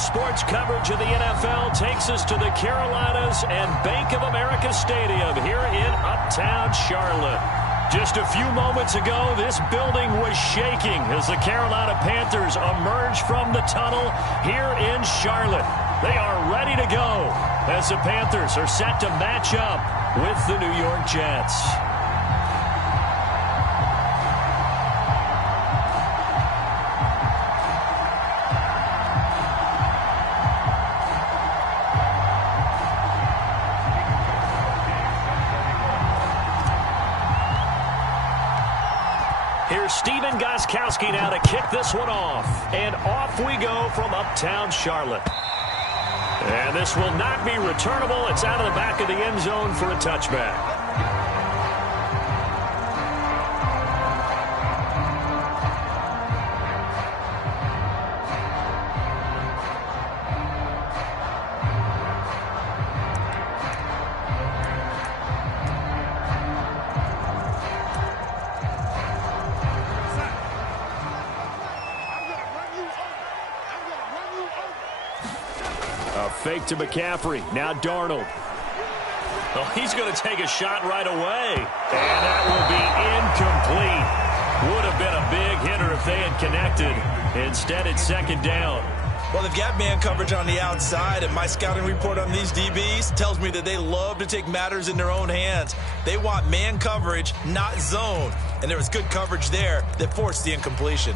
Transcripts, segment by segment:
sports coverage of the NFL takes us to the Carolinas and Bank of America Stadium here in Uptown Charlotte. Just a few moments ago, this building was shaking as the Carolina Panthers emerged from the tunnel here in Charlotte. They are ready to go as the Panthers are set to match up with the New York Jets. Here's Steven Gostkowski now to kick this one off. And off we go from Uptown Charlotte. And this will not be returnable. It's out of the back of the end zone for a touchback. Fake to McCaffrey. Now Darnold. Oh, he's going to take a shot right away. And that will be incomplete. Would have been a big hitter if they had connected. Instead, it's second down. Well, they've got man coverage on the outside, and my scouting report on these DBs tells me that they love to take matters in their own hands. They want man coverage, not zone. And there was good coverage there that forced the incompletion.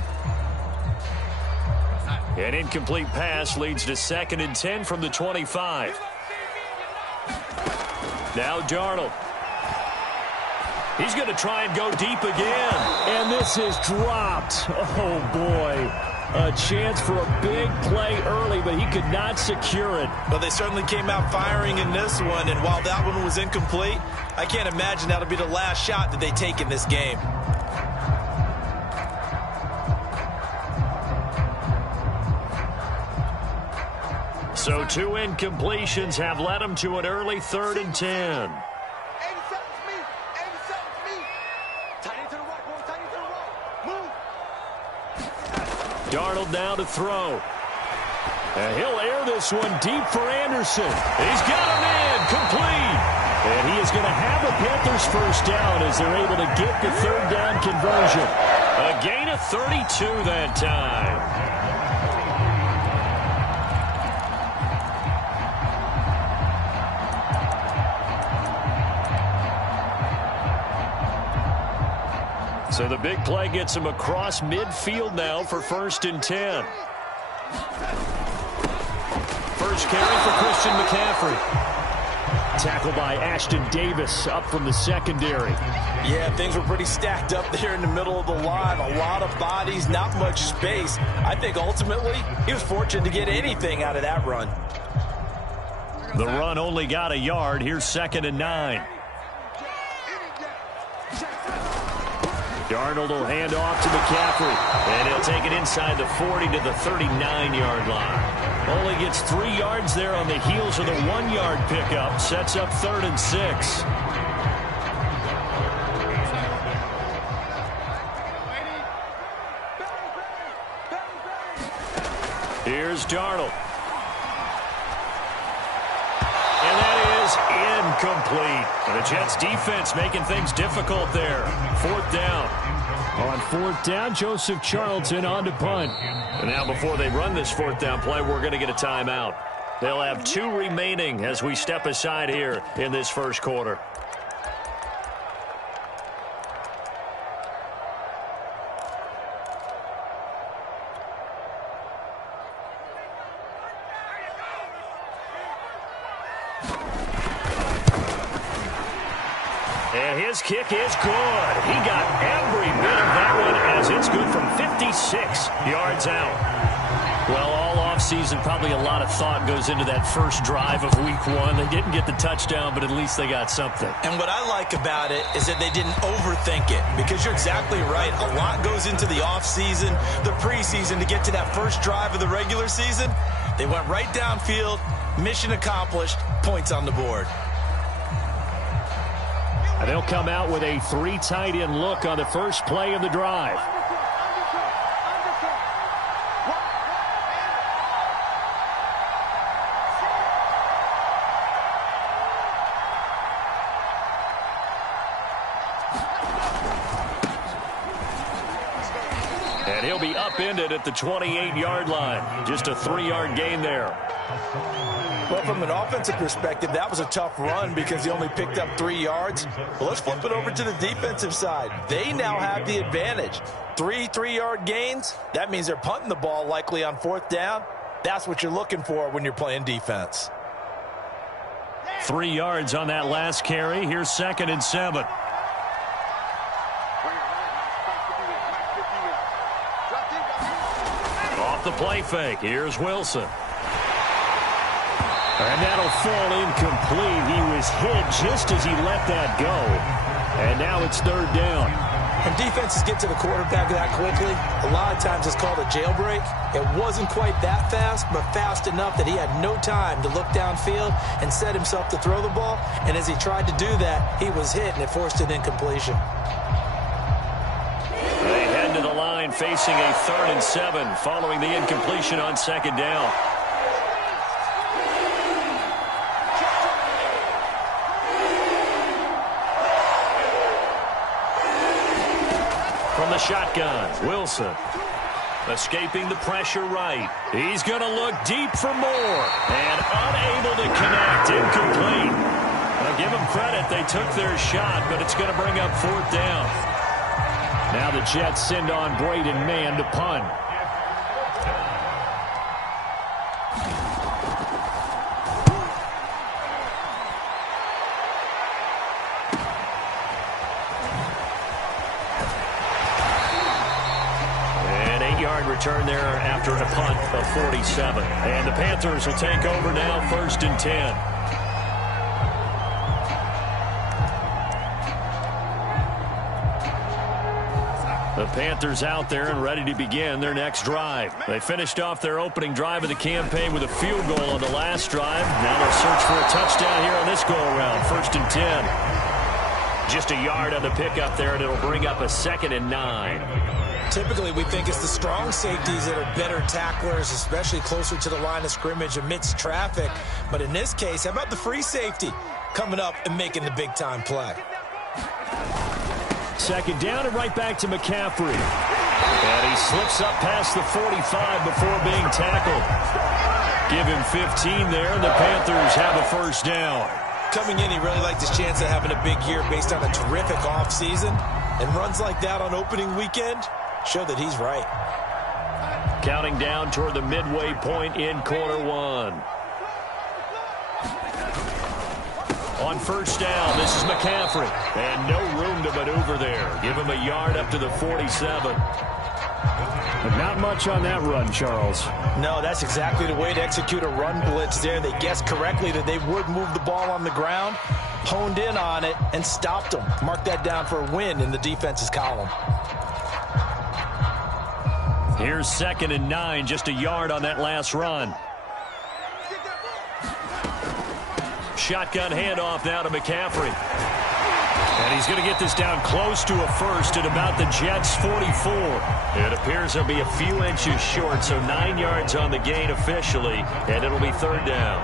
An incomplete pass leads to 2nd and 10 from the 25. Now Darnold. He's going to try and go deep again. And this is dropped. Oh, boy. A chance for a big play early, but he could not secure it. Well, they certainly came out firing in this one, and while that one was incomplete, I can't imagine that'll be the last shot that they take in this game. So 2 incompletions have led him to an early 3rd and 10. Darnold now to throw. And he'll air this one deep for Anderson. He's got him in, complete. And he is going to have a Panthers first down as they're able to get the 3rd down conversion. A gain of 32 that time. So the big play gets him across midfield now for 1st and 10. First carry for Christian McCaffrey. Tackled by Ashton Davis up from the secondary. Yeah, things were pretty stacked up there in the middle of the line. A lot of bodies, not much space. I think ultimately he was fortunate to get anything out of that run. The run only got a yard. Here's 2nd and 9. Darnold will hand off to McCaffrey. And he'll take it inside the 40 to the 39-yard line. Only gets 3 yards there on the heels of the 1-yard pickup. Sets up 3rd and 6. Here's Darnold. And that is incomplete. And the Jets defense making things difficult there. 4th down. On 4th down, Joseph Charlton on to punt. And now before they run this 4th down play, we're going to get a timeout. They'll have 2 remaining as we step aside here in this first quarter. And his kick is good. He got every bit of that one as it's good from 56 yards out. Well, all offseason, probably a lot of thought goes into that first drive of week 1. They didn't get the touchdown, but at least they got something. And what I like about it is that they didn't overthink it, because you're exactly right. A lot goes into the offseason, the preseason to get to that first drive of the regular season. They went right downfield, mission accomplished, points on the board. And they'll come out with a 3 tight end look on the first play of the drive. And he'll be upended at the 28-yard line. Just a 3-yard gain there. Well, from an offensive perspective, that was a tough run because he only picked up 3 yards. Well, let's flip it over to the defensive side. They now have the advantage. 3 3-yard gains, that means they're punting the ball likely on 4th down. That's what you're looking for when you're playing defense. 3 yards on that last carry. Here's 2nd and 7. Off the play fake. Here's Wilson. And that'll fall incomplete. He was hit just as he let that go. And now it's 3rd down. When defenses get to the quarterback that quickly, a lot of times it's called a jailbreak. It wasn't quite that fast, but fast enough that he had no time to look downfield and set himself to throw the ball. And as he tried to do that, he was hit, and it forced an incompletion. They head to the line facing a 3rd and 7 following the incompletion on 2nd down. From the shotgun, Wilson escaping the pressure right. He's going to look deep for more and unable to connect. Incomplete. I'll give them credit. They took their shot, but it's going to bring up 4th down. Now the Jets send on Braden Mann to punt. Return there after a punt of 47. And the Panthers will take over now, 1st and 10. The Panthers out there and ready to begin their next drive. They finished off their opening drive of the campaign with a field goal on the last drive. Now they'll search for a touchdown here on this go-around, 1st and 10. Just a yard on the pickup there, and it'll bring up a 2nd and 9. Typically, we think it's the strong safeties that are better tacklers, especially closer to the line of scrimmage amidst traffic. But in this case, how about the free safety coming up and making the big-time play? 2nd down and right back to McCaffrey. And he slips up past the 45 before being tackled. Give him 15 there, and the Panthers have a 1st down. Coming in, he really liked his chance of having a big year based on a terrific offseason. And runs like that on opening weekend show that he's right. Counting down toward the midway point in quarter 1. On 1st down, this is McCaffrey. And no room to maneuver there. Give him a yard up to the 47. But not much on that run, Charles. No, that's exactly the way to execute a run blitz there. They guessed correctly that they would move the ball on the ground, honed in on it, and stopped them. Mark that down for a win in the defense's column. Here's 2nd and 9, just a yard on that last run. Shotgun handoff now to McCaffrey. And he's going to get this down close to a 1st at about the Jets' 44. It appears he'll be a few inches short, so 9 yards on the gain officially, and it'll be 3rd down.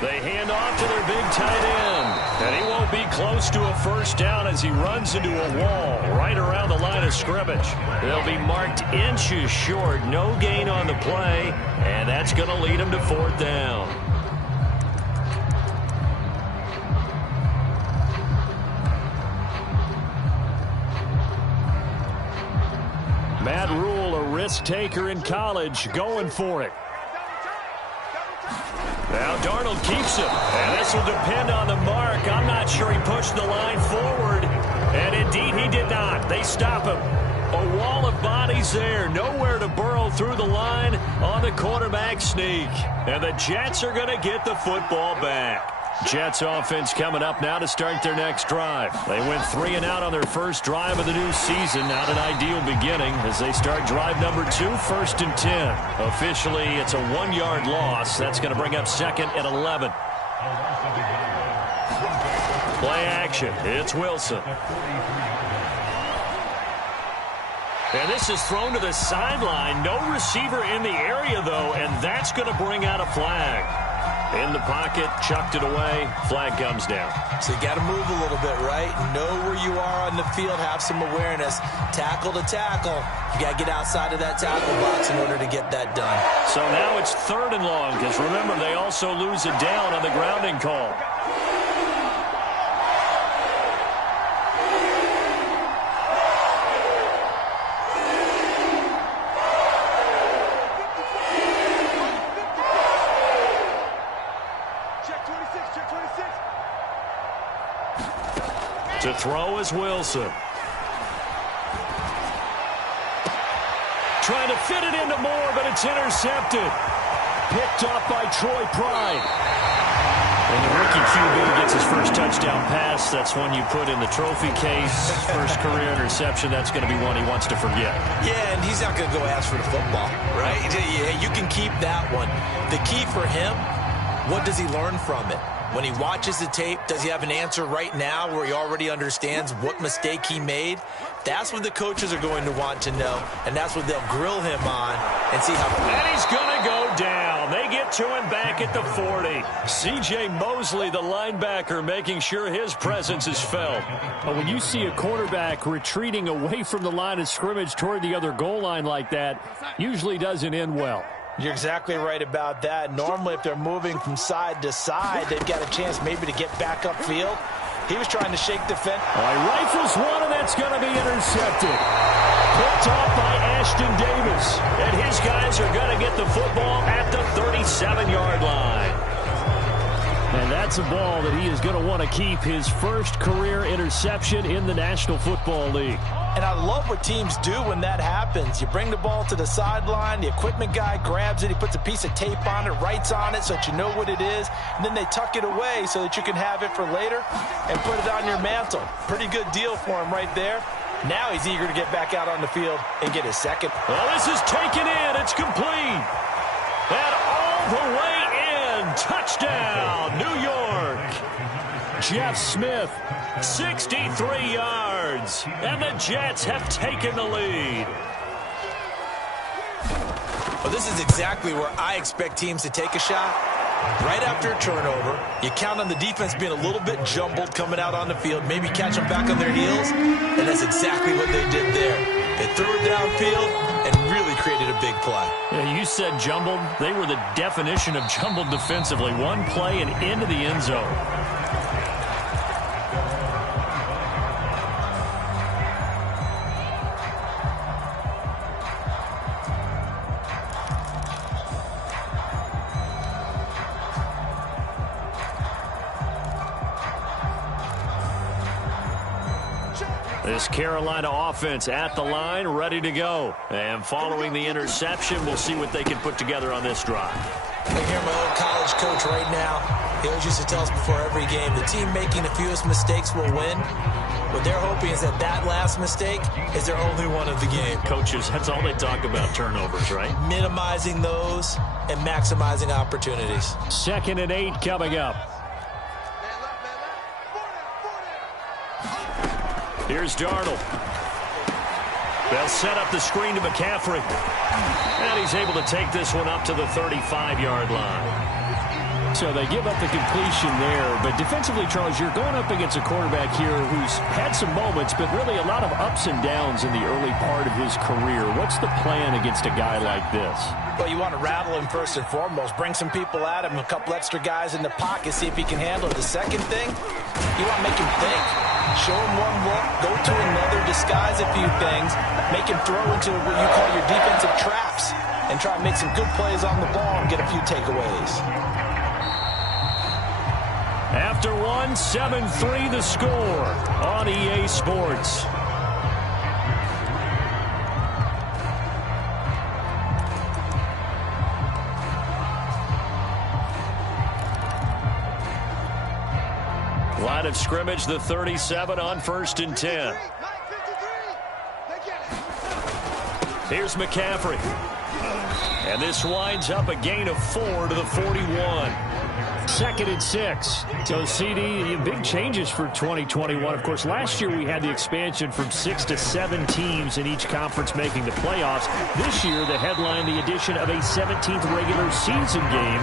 They hand off to their big tight end. And he won't be close to a 1st down as he runs into a wall right around the line of scrimmage. They'll be marked inches short. No gain on the play. And that's going to lead him to 4th down. Matt Rule, a risk taker in college, going for it. Now Darnold keeps him, and this will depend on the mark. I'm not sure he pushed the line forward, and indeed he did not. They stop him. A wall of bodies there, nowhere to burrow through the line on the quarterback sneak. And the Jets are going to get the football back. Jets offense coming up now to start their next drive. They went 3 and out on their first drive of the new season. Not an ideal beginning as they start drive number 2, 1st and 10. Officially, it's a 1-yard loss. That's going to bring up 2nd and 11. Play action. It's Wilson. And this is thrown to the sideline. No receiver in the area, though, and that's going to bring out a flag. In the pocket, chucked it away, flag comes down. So you got to move a little bit, right? Know where you are on the field, have some awareness. Tackle to tackle. You got to get outside of that tackle box in order to get that done. So now it's 3rd and long, because remember, they also lose a down on the grounding call. To throw is Wilson. Trying to fit it into Moore, but it's intercepted. Picked up by Troy Pride. And the rookie QB gets his first touchdown pass. That's one you put in the trophy case. First career interception, that's going to be one he wants to forget. Yeah, and he's not going to go ask for the football, right? Yeah, you can keep that one. The key for him, what does he learn from it? When he watches the tape, does he have an answer right now where he already understands what mistake he made? That's what the coaches are going to want to know, and that's what they'll grill him on and see how... And he's going to go down. They get to him back at the 40. C.J. Mosley, the linebacker, making sure his presence is felt. But when you see a quarterback retreating away from the line of scrimmage toward the other goal line like that, usually doesn't end well. You're exactly right about that. Normally, if they're moving from side to side, they've got a chance maybe to get back upfield. He was trying to shake the fence. Oh, he rifles one, and that's going to be intercepted. Picked off by Ashton Davis. And his guys are going to get the football at the 37-yard line. And that's a ball that he is going to want to keep, his first career interception in the National Football League. And I love what teams do when that happens. You bring the ball to the sideline, the equipment guy grabs it, he puts a piece of tape on it, writes on it so that you know what it is, and then they tuck it away so that you can have it for later and put it on your mantle. Pretty good deal for him right there. Now he's eager to get back out on the field and get his second. Well, this is taken in. It's complete. And all the way in. Touchdown, New York. Jeff Smith, 63 yards. And the Jets have taken the lead. Well, this is exactly where I expect teams to take a shot. Right after a turnover, you count on the defense being a little bit jumbled coming out on the field, maybe catch them back on their heels, and that's exactly what they did there. They threw it downfield and really created a big play. Yeah, you said jumbled. They were the definition of jumbled defensively. One play and into the end zone. This Carolina offense at the line, ready to go. And following the interception, we'll see what they can put together on this drive. I hear my old college coach right now. He always used to tell us before every game, the team making the fewest mistakes will win. What they're hoping is that that last mistake is their only one of the game. Coaches, that's all they talk about, turnovers, right? Minimizing those and maximizing opportunities. 2nd and 8 coming up. Here's Darnold. They'll set up the screen to McCaffrey. And he's able to take this one up to the 35-yard line. So they give up the completion there. But defensively, Charles, you're going up against a quarterback here who's had some moments, but really a lot of ups and downs in the early part of his career. What's the plan against a guy like this? Well, you want to rattle him first and foremost. Bring some people at him, a couple extra guys in the pocket, see if he can handle it. The second thing, you want to make him think. Show him one look, go to another, disguise a few things, make him throw into what you call your defensive traps, and try to make some good plays on the ball and get a few takeaways. After one, 7-3 the score on EA Sports. Line of scrimmage, the 37 on 1st and 10. Here's McCaffrey. And this winds up a gain of 4 to the 41. 2nd and 6. So, CD, big changes for 2021. Of course, last year we had the expansion from 6 to 7 teams in each conference making the playoffs. This year, the headline, the addition of a 17th regular season game.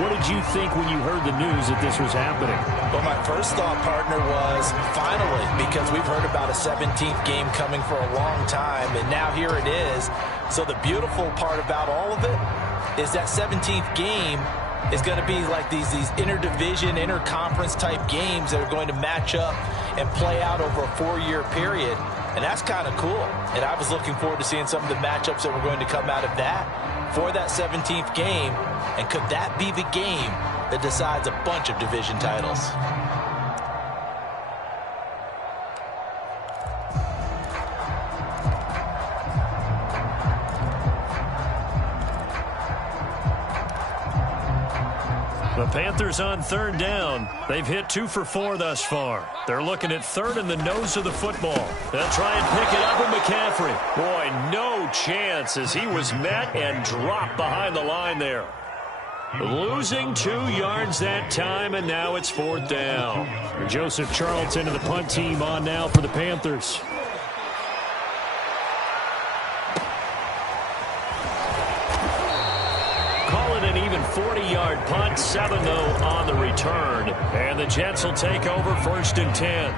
What did you think when you heard the news that this was happening? Well, my first thought, partner, was finally, because we've heard about a 17th game coming for a long time, and now here it is. So the beautiful part about all of it is that 17th game is going to be like these interdivision, interconference type games that are going to match up and play out over a 4-year period. And that's kind of cool. And I was looking forward to seeing some of the matchups that were going to come out of that for that 17th game. And could that be the game that decides a bunch of division titles? The Panthers on 3rd down. They've hit 2 for 4 thus far. They're looking at 3rd in the nose of the football. They'll try and pick it up with McCaffrey. Boy, no chance as he was met and dropped behind the line there. Losing 2 yards that time, and now it's 4th down. Joseph Charlton and the punt team on now for the Panthers. Call it an even 40-yard punt, 7-0 on the return. And the Jets will take over 1st and 10.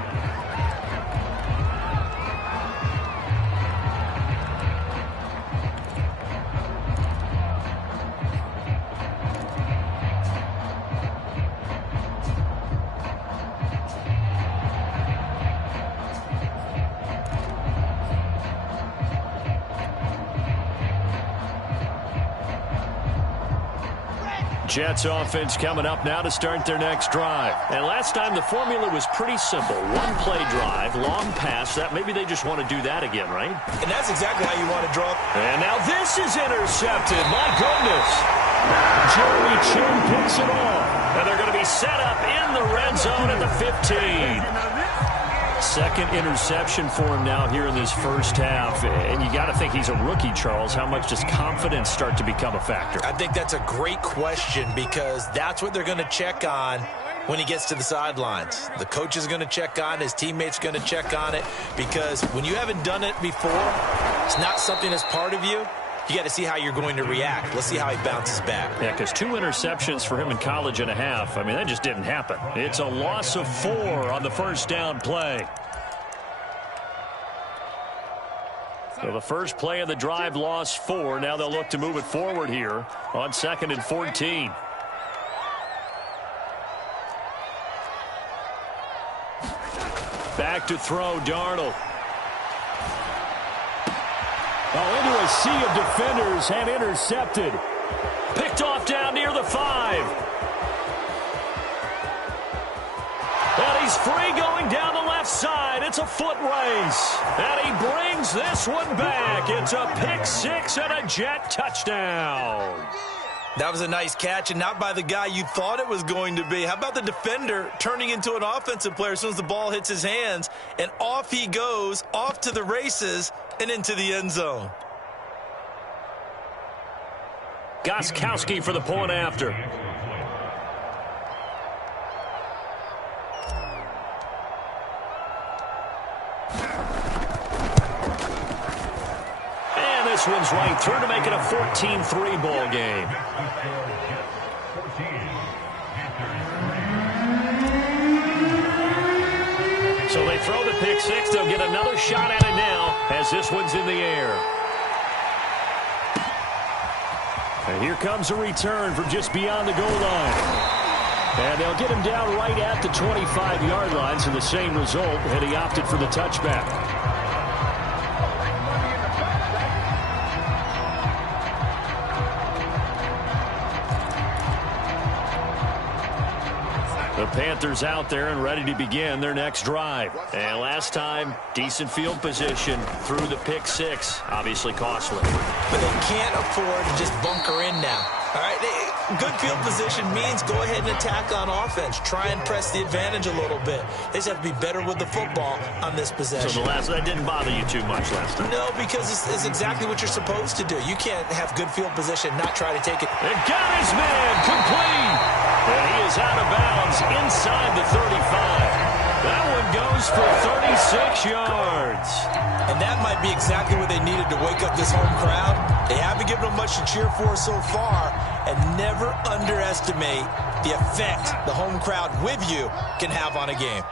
Jets offense coming up now to start their next drive. And last time the formula was pretty simple. 1-play drive, long pass. That maybe they just want to do that again, right? And that's exactly how you want to draw. And now this is intercepted. My goodness. Jeremy Chin picks it off. And they're going to be set up in the red zone at the 15. 2nd interception for him now here in this first half. And you got to think he's a rookie, Charles. How much does confidence start to become a factor? I think that's a great question because that's what they're going to check on when he gets to the sidelines. The coach is going to check on it. His teammates are going to check on it because when you haven't done it before, it's not something that's part of you. You got to see how you're going to react. Let's see how he bounces back. Yeah, because 2 interceptions for him in college and a half. I mean, that just didn't happen. It's a loss of 4 on the first down play. So the first play of the drive lost 4. Now they'll look to move it forward here on 2nd and 14. Back to throw, Darnold. Oh, into a sea of defenders and intercepted. Picked off down near the 5. And he's free going down the left side. It's a foot race. And he brings this one back. It's a pick 6 and a Jet touchdown. That was a nice catch, and not by the guy you thought it was going to be. How about the defender turning into an offensive player as soon as the ball hits his hands, and off he goes, off to the races, and into the end zone. Gostkowski for the point after. And this one's right through to make it a 14-3 ball game. So they throw the pick 6. They'll get another shot at it now as this one's in the air. And here comes a return from just beyond the goal line. And they'll get him down right at the 25-yard line, so the same result, and he opted for the touchback. The Panthers out there and ready to begin their next drive. And last time, decent field position through the pick 6. Obviously costly. But they can't afford to just bunker in now. All right, good field position means go ahead and attack on offense. Try and press the advantage a little bit. They just have to be better with the football on this possession. So that didn't bother you too much last time? No, because it's exactly what you're supposed to do. You can't have good field position and not try to take it. And got his man complete. And he is out of bounds inside the 35. That one goes for 36 yards. And that might be exactly what they needed to wake up this home crowd. They haven't given them much to cheer for so far. And never underestimate the effect the home crowd with you can have on a game.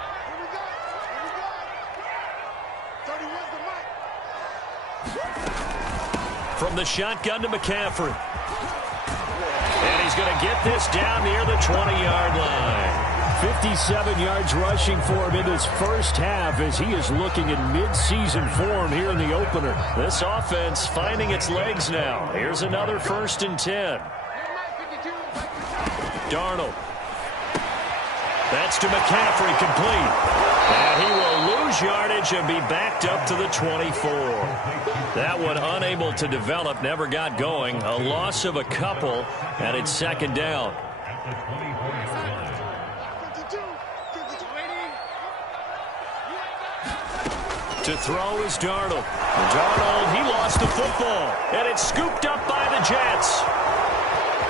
From the shotgun to McCaffrey. And he's going to get this down near the 20-yard line. 57 yards rushing for him in this first half as he is looking in mid-season form here in the opener. This offense finding its legs now. Here's another 1st and 10. Darnold. That's to McCaffrey, complete. And he will lose yardage and be backed up to the 24. That one unable to develop, never got going. A loss of a couple, and it's 2nd down. To throw is Darnold. Darnold, he lost the football, and it's scooped up by the Jets.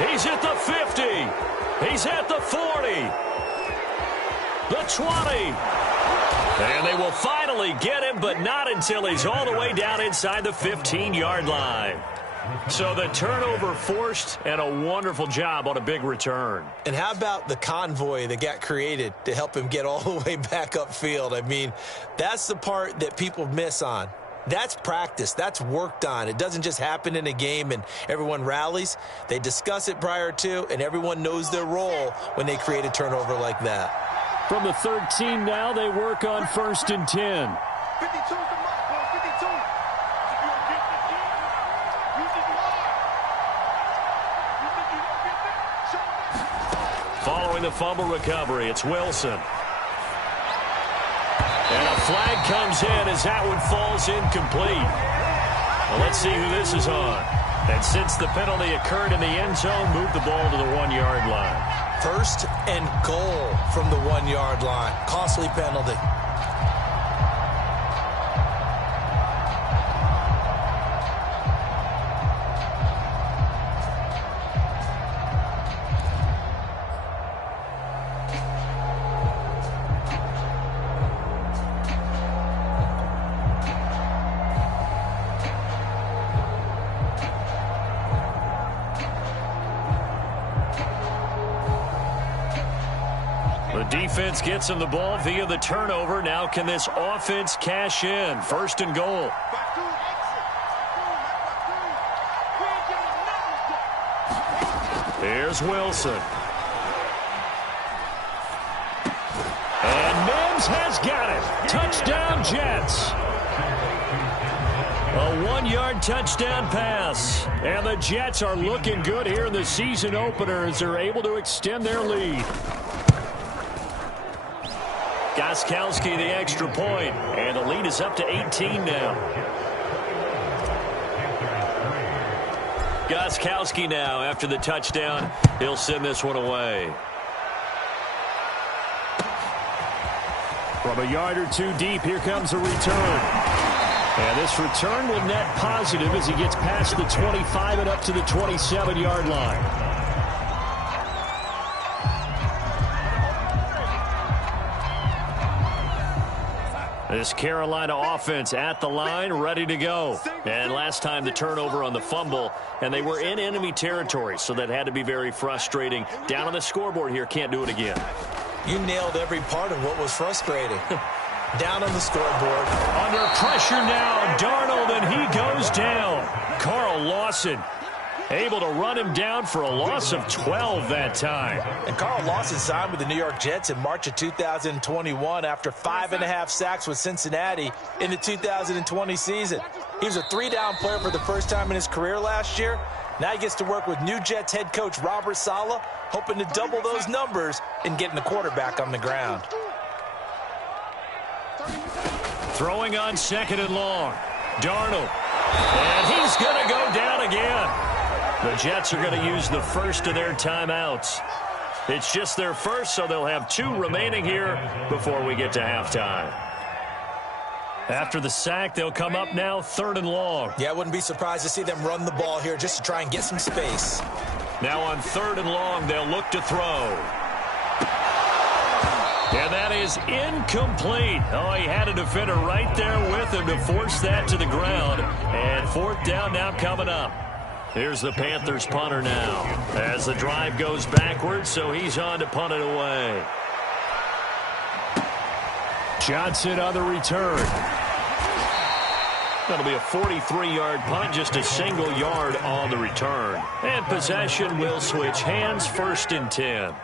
He's at the 50. He's at the 40. The 20. And they will finally get him, but not until he's all the way down inside the 15-yard line. So the turnover forced, and a wonderful job on a big return. And how about the convoy that got created to help him get all the way back upfield? I mean, that's the part that people miss on. That's practice. That's worked on. It doesn't just happen in a game and everyone rallies. They discuss it prior to, and everyone knows their role when they create a turnover like that. From the 13 now, they work on 1st and 10. Following the fumble recovery, it's Wilson. And a flag comes in as that one falls incomplete. Well, let's see who this is on. And since the penalty occurred in the end zone, move the ball to the 1-yard line. 1st and goal from the 1-yard line. Costly penalty. Defense gets him the ball via the turnover. Now can this offense cash in? 1st and goal. Here's Wilson. And Mims has got it. Touchdown, Jets. A 1-yard touchdown pass. And the Jets are looking good here in the season opener as they're able to extend their lead. Gostkowski the extra point, and the lead is up to 18 now. Gostkowski now after the touchdown. He'll send this one away. From a yard or two deep, here comes a return. And this return will net positive as he gets past the 25 and up to the 27-yard line. This Carolina offense at the line, ready to go. And last time the turnover on the fumble, and they were in enemy territory, so that had to be very frustrating. Down on the scoreboard here, can't do it again. You nailed every part of what was frustrating. Down on the scoreboard. Under pressure now, Darnold, and he goes down. Carl Lawson able to run him down for a loss of 12 that time. And Carl Lawson signed with the New York Jets in March of 2021 after 5.5 sacks with Cincinnati in the 2020 season. He was a 3-down player for the first time in his career last year. Now he gets to work with new Jets head coach Robert Saleh, hoping to double those numbers and getting the quarterback on the ground. Throwing on 2nd and long. Darnold. And he's going to go down again. The Jets are going to use the first of their timeouts. It's just their first, so they'll have 2 remaining here before we get to halftime. After the sack, they'll come up now 3rd and long. Yeah, I wouldn't be surprised to see them run the ball here just to try and get some space. Now on 3rd and long, they'll look to throw. And that is incomplete. Oh, he had a defender right there with him to force that to the ground. And 4th down now coming up. Here's the Panthers punter now as the drive goes backwards, so he's on to punt it away. Johnson on the return. That'll be a 43-yard punt, just a single yard on the return. And possession will switch hands, 1st and 10.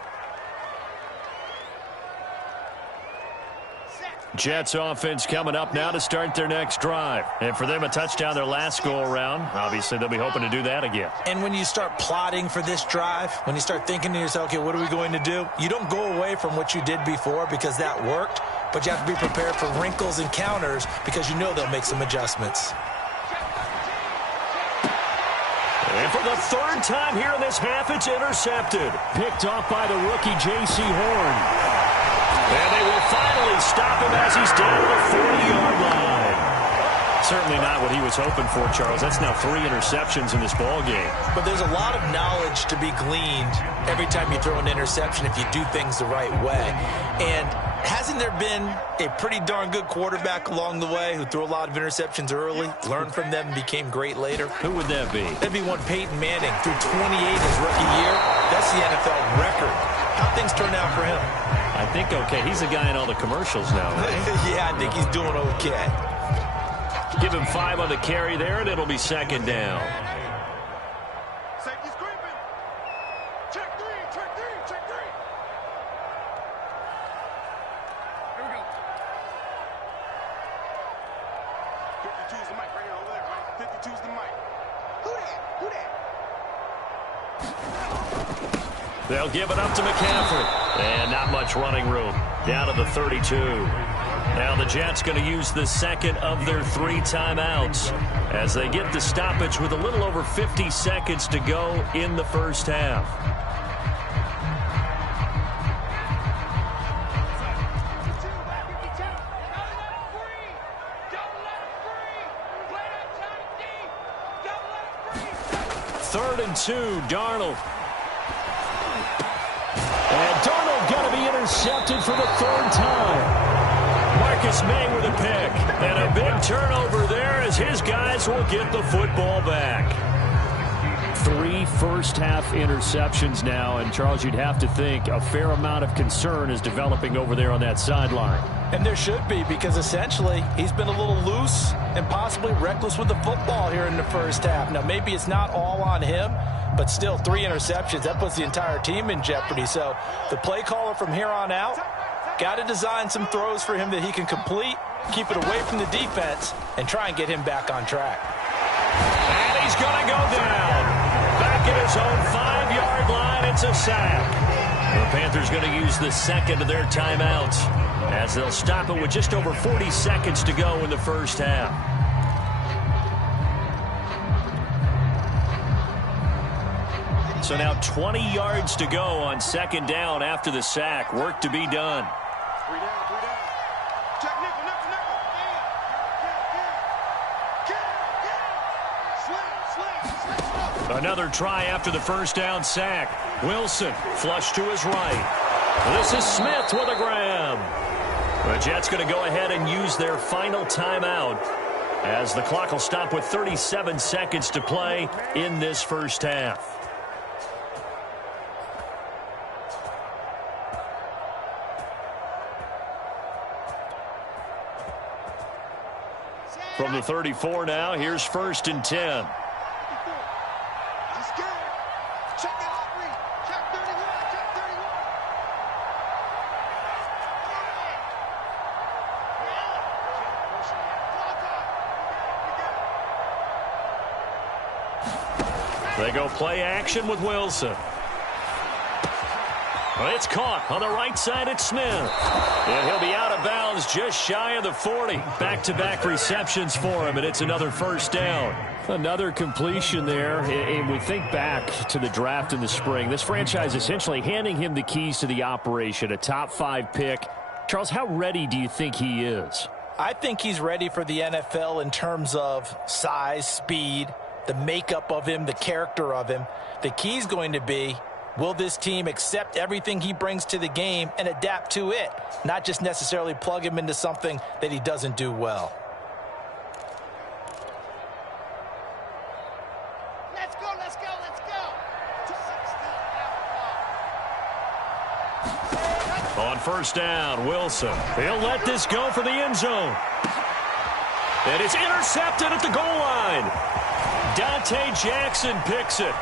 Jets offense coming up now to start their next drive. And for them, a touchdown their last go-around. Obviously, they'll be hoping to do that again. And when you start plotting for this drive, when you start thinking to yourself, okay, what are we going to do? You don't go away from what you did before because that worked, but you have to be prepared for wrinkles and counters because you know they'll make some adjustments. And for the 3rd time here in this half, it's intercepted. Picked off by the rookie J.C. Horn. And they will finally stop him as he's down to the 40-yard line. Certainly not what he was hoping for, Charles. That's now 3 interceptions in this ball game. But there's a lot of knowledge to be gleaned every time you throw an interception if you do things the right way. And hasn't there been a pretty darn good quarterback along the way who threw a lot of interceptions early, learned from them, and became great later? Who would that be? That'd be one Peyton Manning. Threw 28 his rookie year. That's the NFL record. How things turn out for him? I think okay. He's the guy in all the commercials now, right? Yeah, I think he's doing okay. Give him 5 on the carry there, and it'll be 2nd down. Safety screaming. Check 3, check 3, check 3. Here we go. 52's the mic right here over there, right? 52's the mic. Who that? Who that? They'll give it up to McCaffrey. And not much running room. Down to the 32. Now the Jets going to use the 2nd of their 3 timeouts as they get the stoppage with a little over 50 seconds to go in the first half. Third and 2, Darnold. And Darnold going to be intercepted for the 3rd time. Marcus May with a pick. And a big turnover there as his guys will get the football back. 3 first-half interceptions now. And, Charles, you'd have to think a fair amount of concern is developing over there on that sideline. And there should be, because essentially he's been a little loose and possibly reckless with the football here in the first half. Now, maybe it's not all on him, but still 3 interceptions. That puts the entire team in jeopardy. So the play caller from here on out got to design some throws for him that he can complete, keep it away from the defense, and try and get him back on track. And he's going to go down. Back at his own 5-yard line, it's a sack. The Panthers going to use the 2nd of their timeouts as they'll stop it with just over 40 seconds to go in the first half. So now 20 yards to go on 2nd down after the sack. Work to be done. 3 down, 3 down. Check nickel, nickel, nickel. Slam. Another try after the first down sack. Wilson flush to his right. This is Smith with a grab. The Jets going to go ahead and use their final timeout as the clock will stop with 37 seconds to play in this first half. From the 34 now, here's 1st and 10. I'm scared. Check that out, Reed. Check 31. Check 31. They go play action with Wilson. It's caught on the right side. It's Smith. And he'll be out of bounds just shy of the 40. Back-to-back receptions for him, and it's another first down. Another completion there. And we think back to the draft in the spring. This franchise essentially handing him the keys to the operation, a top 5 pick. Charles, how ready do you think he is? I think he's ready for the NFL in terms of size, speed, the makeup of him, the character of him. The key is going to be, will this team accept everything he brings to the game and adapt to it, not just necessarily plug him into something that he doesn't do well. Let's go, let's go, let's go. On first down, Wilson. He'll let this go for the end zone. And it's intercepted at the goal line. Dante Jackson picks it.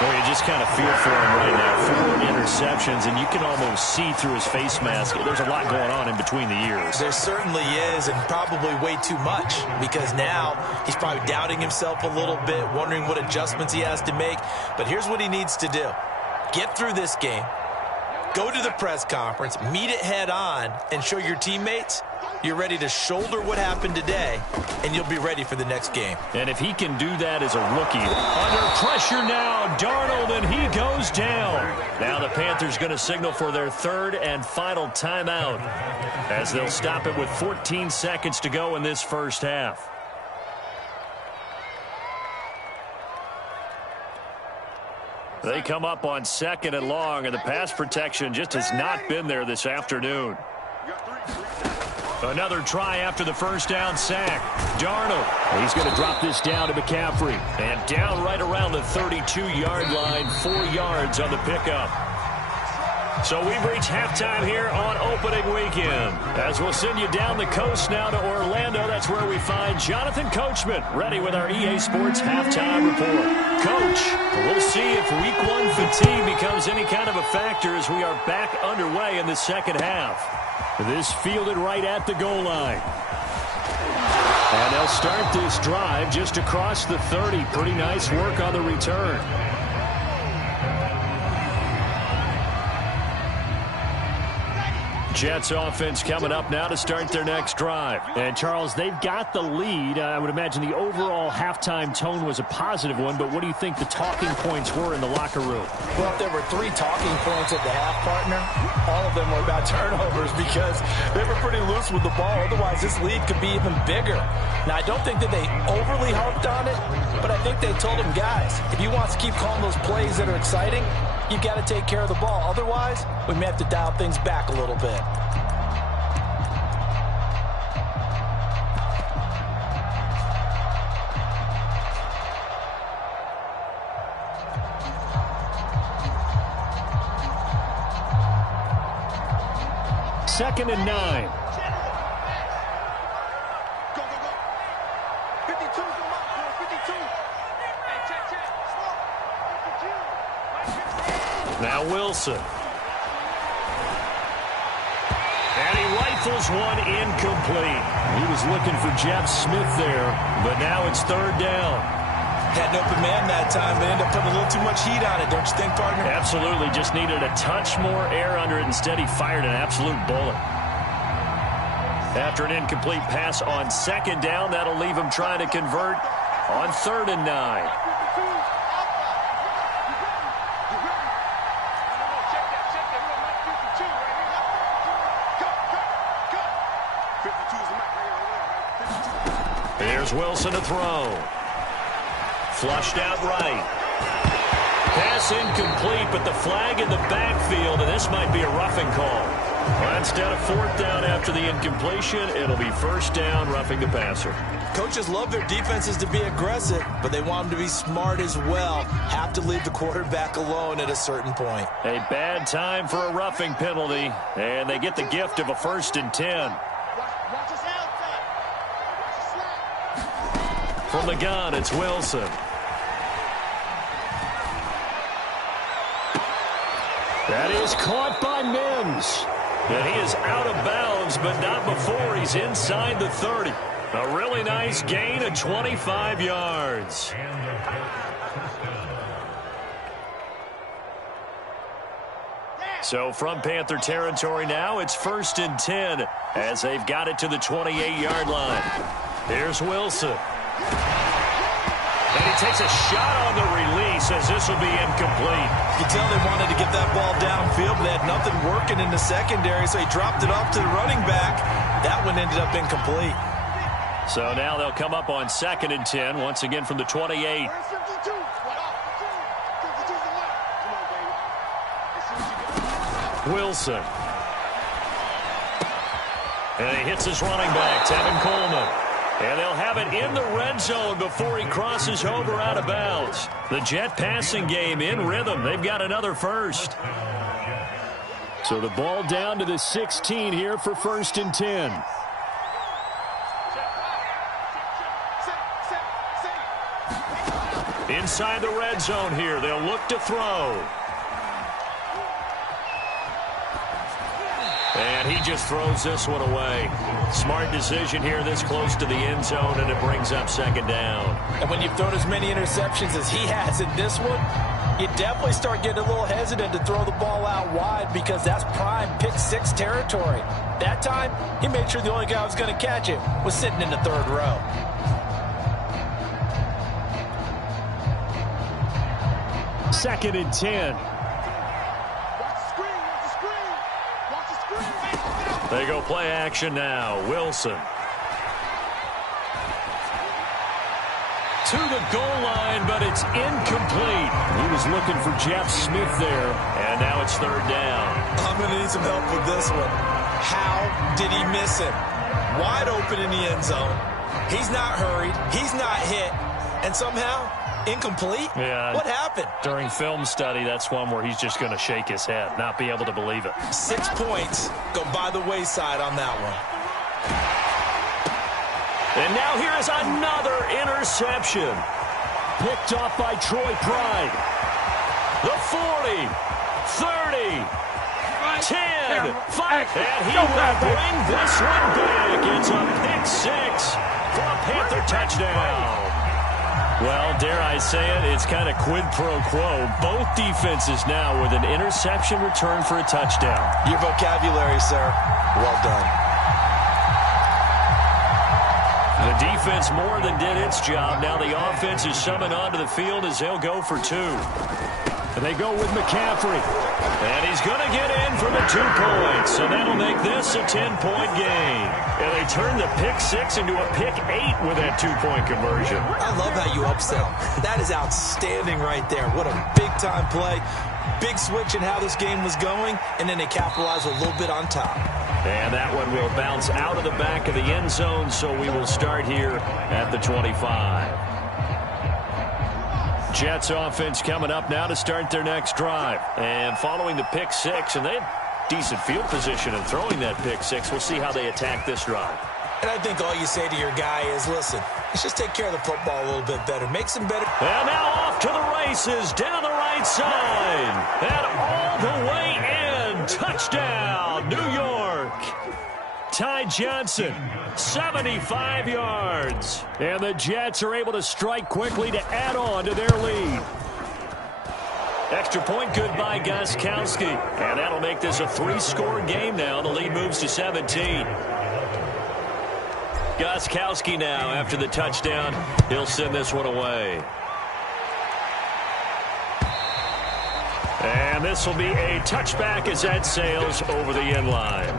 Well, you just kind of feel for him right now. 4 interceptions, and you can almost see through his face mask. There's a lot going on in between the ears. There certainly is, and probably way too much, because now he's probably doubting himself a little bit, wondering what adjustments he has to make. But here's what he needs to do. Get through this game, go to the press conference, meet it head on, and show your teammates you're ready to shoulder what happened today, and you'll be ready for the next game. And if he can do that as a rookie, under pressure now, Darnold, and he goes down. Now the Panthers going to signal for their 3rd and final timeout, as they'll stop it with 14 seconds to go in this first half. They come up on 2nd and long, and the pass protection just has not been there this afternoon. Another try after the first down sack. Darnold. He's going to drop this down to McCaffrey. And down right around the 32-yard line, 4 yards on the pickup. So we've reached halftime here on opening weekend. As we'll send you down the coast now to Orlando, that's where we find Jonathan Coachman, ready with our EA Sports halftime report. Coach, we'll see if week 1 fatigue becomes any kind of a factor as we are back underway in the second half. This fielded right at the goal line. And they'll start this drive just across the 30. Pretty nice work on the return. Jets offense coming up now to start their next drive. And, Charles, they've got the lead. I would imagine the overall halftime tone was a positive one, but what do you think the talking points were in the locker room? Well, if there were 3 talking points at the half, partner, all of them were about turnovers because they were pretty loose with the ball. Otherwise, this lead could be even bigger. Now, I don't think that they overly harped on it, but I think they told them, guys, if you want to keep calling those plays that are exciting, you've got to take care of the ball. Otherwise, we may have to dial things back a little bit. Second and 9. Go, go, go. 52's the mark, 52. Hey, check. Stop. Now Wilson. And he rifles one incomplete. He was looking for Jeff Smith there, but now it's 3rd down. Had an open man that time, but ended up putting a little too much heat on it, don't you think, partner? Absolutely. Just needed a touch more air under it. Instead, he fired an absolute bullet. After an incomplete pass on 2nd down, that'll leave him trying to convert on 3rd and 9. Here's Wilson to throw. Flushed out right. Pass incomplete, but the flag in the backfield, and this might be a roughing call. Well, instead of 4th down after the incompletion, it'll be 1st down, roughing the passer. Coaches love their defenses to be aggressive, but they want them to be smart as well. Have to leave the quarterback alone at a certain point. A bad time for a roughing penalty, and they get the gift of a 1st and 10. Watch us outside. From the gun, it's Wilson. That is caught by Mims. And he is out of bounds, but not before he's inside the 30. A really nice gain of 25 yards. So from Panther territory now, it's 1st and 10 as they've got it to the 28-yard line. Here's Wilson. And he takes a shot on the release as this will be incomplete. You can tell they wanted to get that ball downfield, but they had nothing working in the secondary, so he dropped it off to the running back. That one ended up incomplete. So now they'll come up on 2nd and 10, once again from the 28. Wilson. And he hits his running back, Tevin Coleman. And they'll have it in the red zone before he crosses over out of bounds. The Jet passing game in rhythm. They've got another first. So the ball down to the 16 here for 1st and 10. Inside the red zone here, they'll look to throw. And he just throws this one away. Smart decision here this close to the end zone, and it brings up 2nd down. And when you've thrown as many interceptions as he has in this one, you definitely start getting a little hesitant to throw the ball out wide because that's prime pick-6 territory. That time, he made sure the only guy who was going to catch it was sitting in the 3rd row. Second and 10. They go play action now. Wilson. To the goal line, but it's incomplete. He was looking for Jeff Smith there. And now it's 3rd down. I'm going to need some help with this one. How did he miss him? Wide open in the end zone. He's not hurried. He's not hit. And somehow, incomplete? Yeah. What happened? During film study, that's one where he's just going to shake his head, not be able to believe it. 6 points go by the wayside on that one. And now here is another interception. Picked off by Troy Pride. The 40, 30, 10, 5, and he will bring this one back. It's a pick-6 for a Panther touchdown. Well, dare I say it, it's kind of quid pro quo. Both defenses now with an interception return for a touchdown. Your vocabulary, sir. Well done. The defense more than did its job. Now the offense is summoned onto the field as they'll go for 2. And they go with McCaffrey. And he's going to get in for the 2 points. So that'll make this a 10-point game. And they turn the pick-6 into a pick-8 with that 2-point conversion. I love how you upsell. That is outstanding right there. What a big-time play. Big switch in how this game was going, and then they capitalize a little bit on top. And that one will bounce out of the back of the end zone, so we will start here at the 25. Jets offense coming up now to start their next drive. And following the pick-6, and they had decent field position and throwing that pick-6. We'll see how they attack this drive. And I think all you say to your guy is, listen, let's just take care of the football a little bit better. Make some better. And now off to the races, down the right side. And all the way in. Touchdown, New York. Ty Johnson, 75 yards. And the Jets are able to strike quickly to add on to their lead. Extra point good by Gostkowski. And that'll make this a 3-score game now. The lead moves to 17. Gostkowski now after the touchdown. He'll send this one away. And this will be a touchback as that sails over the end line.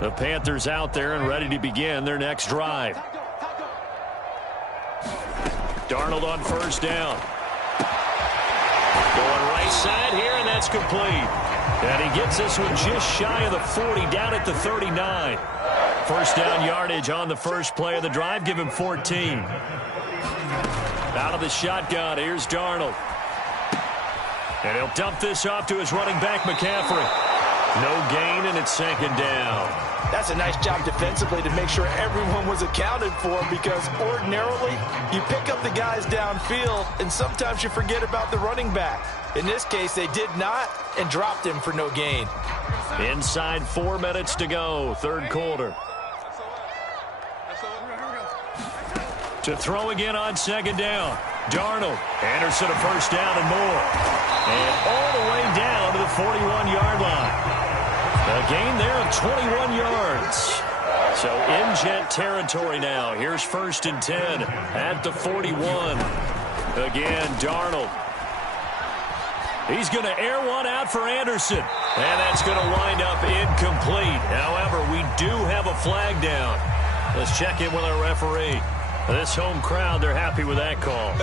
The Panthers out there and ready to begin their next drive. Darnold on 1st down. Going right side here, and that's complete. And he gets this one just shy of the 40, down at the 39. 1st down yardage on the first play of the drive. Give him 14. Out of the shotgun, here's Darnold. And he'll dump this off to his running back, McCaffrey. No gain, and it's 2nd down. That's a nice job defensively to make sure everyone was accounted for, because ordinarily you pick up the guys downfield and sometimes you forget about the running back. In this case, they did not and dropped him for no gain. Inside 4 minutes to go, 3rd quarter. To throw again on 2nd down. Darnold. Anderson a 1st down and more. And all the way down to the 41-yard line. A gain there of 21 yards. So in Jet territory now. Here's 1st and 10 at the 41. Again, Darnold. He's going to air one out for Anderson. And that's going to wind up incomplete. However, we do have a flag down. Let's check in with our referee. This home crowd, they're happy with that call.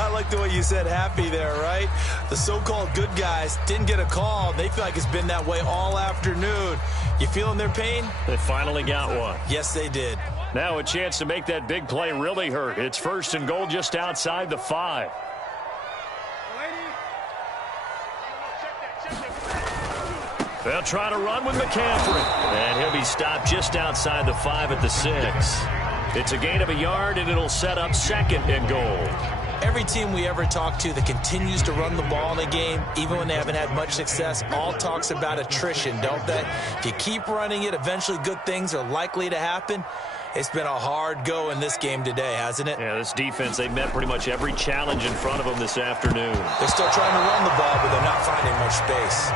I like the way you said happy there, right? The so-called good guys didn't get a call. They feel like it's been that way all afternoon. You feeling their pain? They finally got one. Yes, they did. Now a chance to make that big play really hurt. It's 1st and goal just outside the 5. They'll try to run with McCaffrey. And he'll be stopped just outside the 5 at the 6. It's a gain of a yard, and it'll set up 2nd and goal. Every team we ever talk to that continues to run the ball in a game, even when they haven't had much success, all talks about attrition, don't they? If you keep running it, eventually good things are likely to happen. It's been a hard go in this game today, hasn't it? Yeah, this defense, they met pretty much every challenge in front of them this afternoon. They're still trying to run the ball, but they're not finding much space.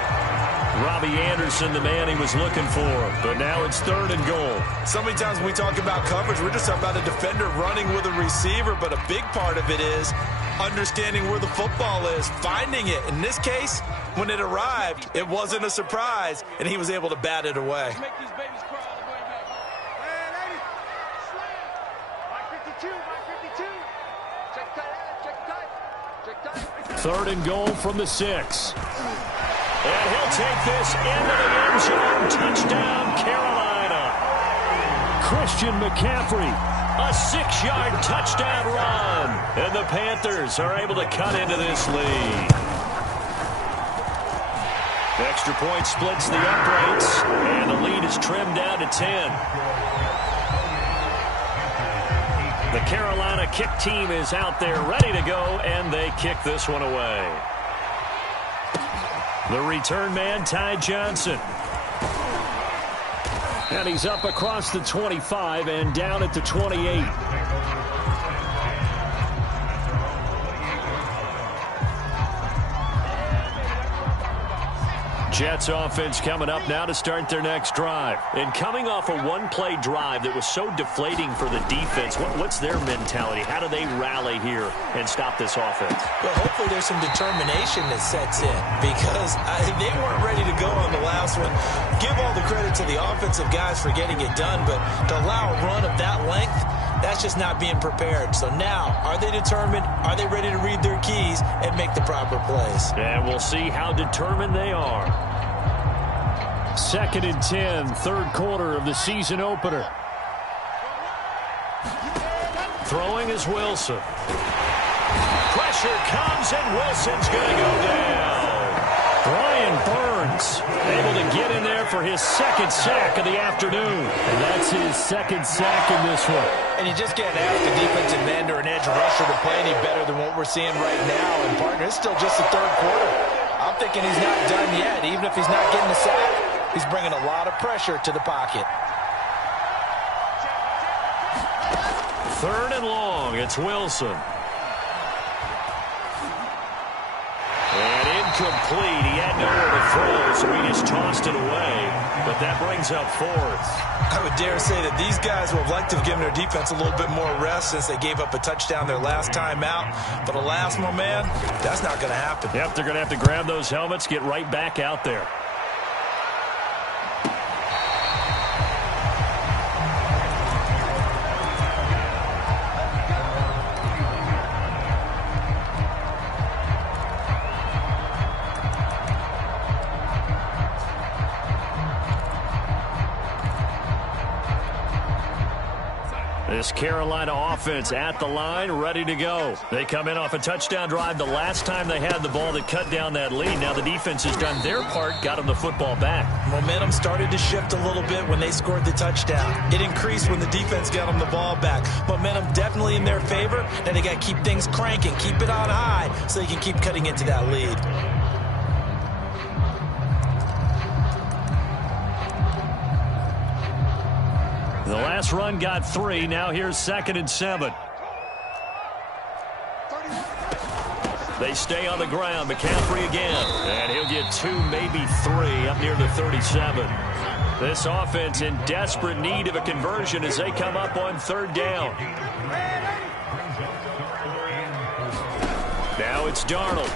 Robbie Anderson, the man he was looking for, but now it's 3rd and goal. So many times when we talk about coverage, we're just talking about a defender running with a receiver, but a big part of it is understanding where the football is, finding it. In this case, when it arrived, it wasn't a surprise, and he was able to bat it away. Third and goal from the 6. And he'll take this into the end zone. Touchdown, Carolina. Christian McCaffrey. A 6-yard touchdown run. And the Panthers are able to cut into this lead. Extra point splits the uprights. And the lead is trimmed down to 10. The Carolina kick team is out there ready to go, and they kick this one away. The return man, Ty Johnson. And he's up across the 25 and down at the 28. Jets offense coming up now to start their next drive. And coming off a one-play drive that was so deflating for the defense, what's their mentality? How do they rally here and stop this offense? Well, hopefully there's some determination that sets in because they weren't ready to go on the last one. Give all the credit to the offensive guys for getting it done, but to allow a run of that length, that's just not being prepared. So now, are they determined? Are they ready to read their keys and make the proper plays? And we'll see how determined they are. 2nd and 10, 3rd quarter of the season opener. Throwing is Wilson. Pressure comes, and Wilson's going to go down. Brian Burns able to get in there for his 2nd sack of the afternoon. And that's his 2nd sack in this one. And you just can't ask a defensive end or an edge rusher to play any better than what we're seeing right now. And, partner, it's still just the 3rd quarter. I'm thinking he's not done yet. Even if he's not getting the sack, he's bringing a lot of pressure to the pocket. 3rd and long. It's Wilson. And incomplete. He had nowhere to throw, so he just tossed it away. But that brings up 4th. I would dare say that these guys would have liked to have given their defense a little bit more rest since they gave up a touchdown their last time out. But alas, my man, that's not going to happen. Yep, they're going to have to grab those helmets, get right back out there. This Carolina offense at the line, ready to go. They come in off a touchdown drive the last time they had the ball that cut down that lead. Now the defense has done their part, got them the football back. Momentum started to shift a little bit when they scored the touchdown. It increased when the defense got them the ball back. Momentum definitely in their favor. Now they got to keep things cranking, keep it on high so they can keep cutting into that lead. The last run got 3. Now here's 2nd and 7. They stay on the ground. McCaffrey again. And he'll get 2, maybe 3 up near the 37. This offense in desperate need of a conversion as they come up on 3rd down. Now it's Darnold.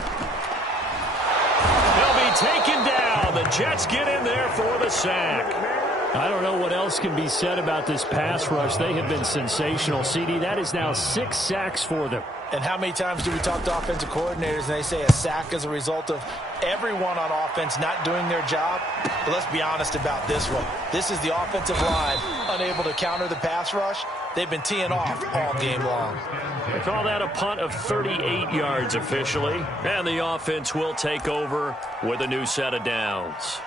be taken down. The Jets get in there for the sack. I don't know what else can be said about this pass rush. They have been sensational. CD, that is now 6 sacks for them. And how many times do we talk to offensive coordinators and they say a sack is a result of everyone on offense not doing their job? But let's be honest about this one. This is the offensive line unable to counter the pass rush. They've been teeing off all game long. They call that a punt of 38 yards officially. And the offense will take over with a new set of downs.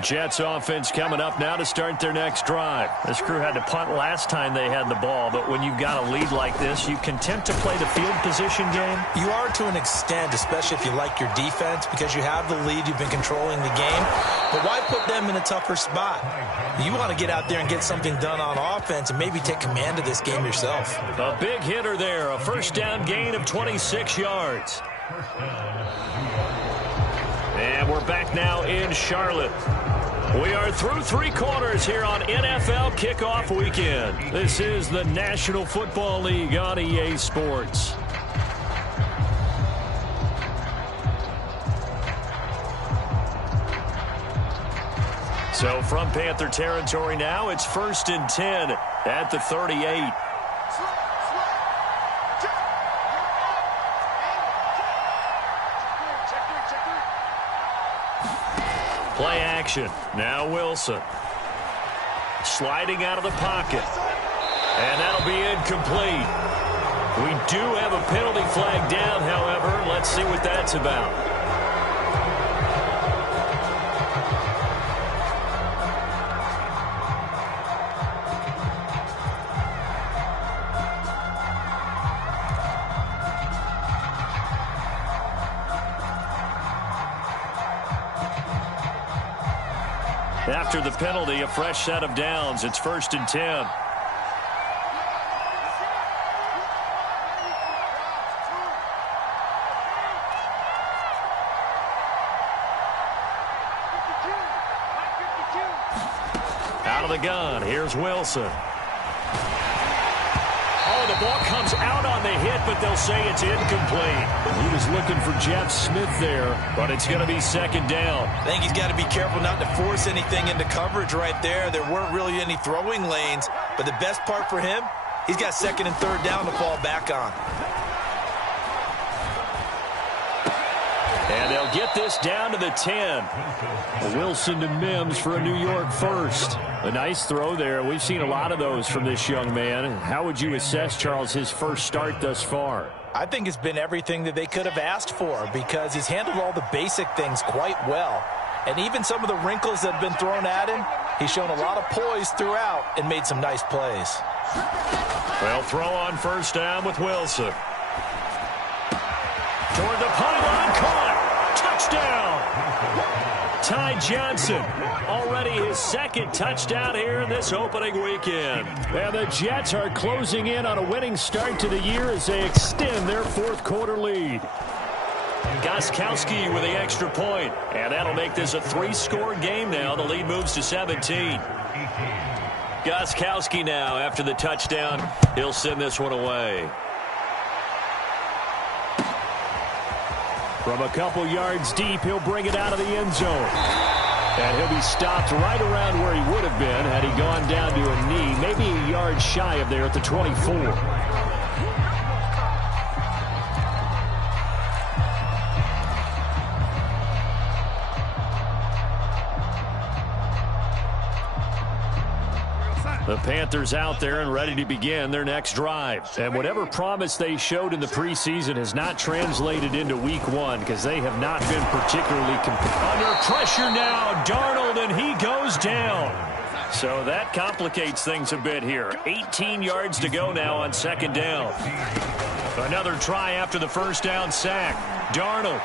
Jets offense coming up now to start their next drive. This crew had to punt last time they had the ball, but when you've got a lead like this, you content to play the field position game? You are to an extent, especially if you like your defense, because you have the lead, you've been controlling the game. But why put them in a tougher spot? You want to get out there and get something done on offense and maybe take command of this game yourself. A big hitter there, a first down gain of 26 yards. And we're back now in Charlotte. We are through 3 quarters here on NFL Kickoff Weekend. This is the National Football League on EA Sports. So from Panther territory now, it's 1st and 10 at the 38. Play action. Now Wilson. Sliding out of the pocket. And that'll be incomplete. We do have a penalty flag down, however. Let's see what that's about. After the penalty, a fresh set of downs. It's 1st and 10. Out of the gun, here's Wilson. Oh, the ball comes out on the hit, but they'll say it's incomplete. He was looking for Jeff Smith there, but it's going to be 2nd down. I think he's got to be careful not to force anything into coverage right there. There weren't really any throwing lanes, but the best part for him, he's got 2nd and 3rd down to fall back on. And they'll get this down to the 10. Wilson to Mims for a New York first. A nice throw there. We've seen a lot of those from this young man. How would you assess, Charles, his first start thus far? I think it's been everything that they could have asked for because he's handled all the basic things quite well. And even some of the wrinkles that have been thrown at him, he's shown a lot of poise throughout and made some nice plays. Well, throw on 1st down with Wilson. Toward the pylon, caught. Touchdown. Ty Johnson, already his 2nd touchdown here in this opening weekend. And the Jets are closing in on a winning start to the year as they extend their 4th quarter lead. Gostkowski with the extra point, and that'll make this a 3-score game now. The lead moves to 17. Gostkowski now, after the touchdown, he'll send this one away. From a couple yards deep, he'll bring it out of the end zone. And he'll be stopped right around where he would have been had he gone down to a knee, maybe a yard shy of there at the 24. The Panthers out there and ready to begin their next drive. And whatever promise they showed in the preseason has not translated into week 1 because they have not been particularly competitive. Under pressure now, Darnold, and he goes down. So that complicates things a bit here. 18 yards to go now on 2nd down. Another try after the 1st down sack. Darnold.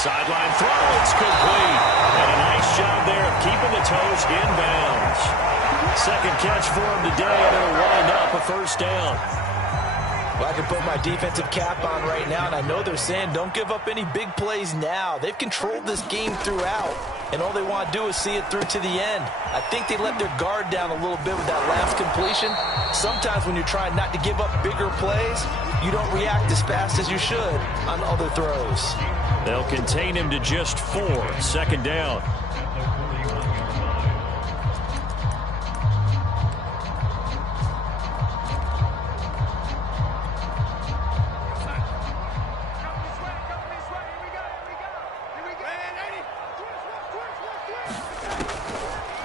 Sideline throw, it's complete. And a nice job there of keeping the toes inbounds. 2nd catch for him today, and it'll wind up a 1st down. Well, I can put my defensive cap on right now, and I know they're saying don't give up any big plays now. They've controlled this game throughout. and all they want to do is see it through to the end. I think they let their guard down a little bit with that last completion. Sometimes when you're trying not to give up bigger plays, you don't react as fast as you should on other throws. They'll contain him to just 4. Second down.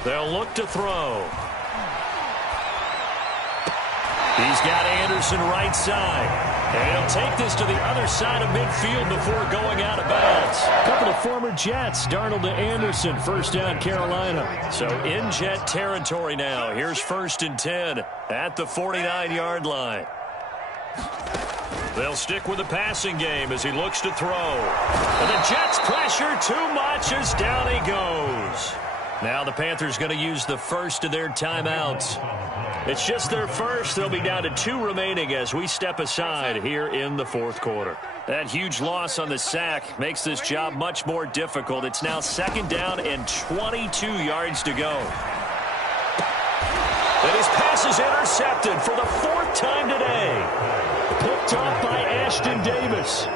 They'll look to throw. He's got Anderson right side. And he'll take this to the other side of midfield before going out of bounds. A couple of former Jets, Darnold to Anderson, first down Carolina. So in Jet territory now. Here's 1st and 10 at the 49-yard line. They'll stick with the passing game as he looks to throw. And the Jets pressure too much as down he goes. Now the Panthers going to use the first of their timeouts. It's just their first. They'll be down to 2 remaining as we step aside here in the 4th quarter. That huge loss on the sack makes this job much more difficult. It's now 2nd down and 22 yards to go. And his pass is intercepted for the 4th time today. Picked off by Ashton Davis.